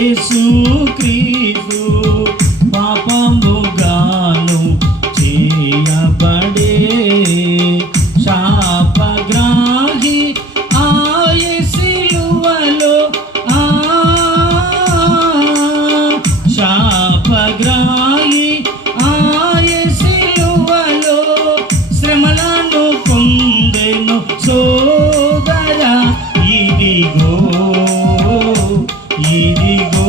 యేసుక్రీస్తు పాపముగాను చేయబడే శాపగ్రాహి ఆయ సిలువలో శాపగ్రాహి ఆయ సిలువలో శ్రమలను పొందెను సోదరా ఇదిగో ఇదిగో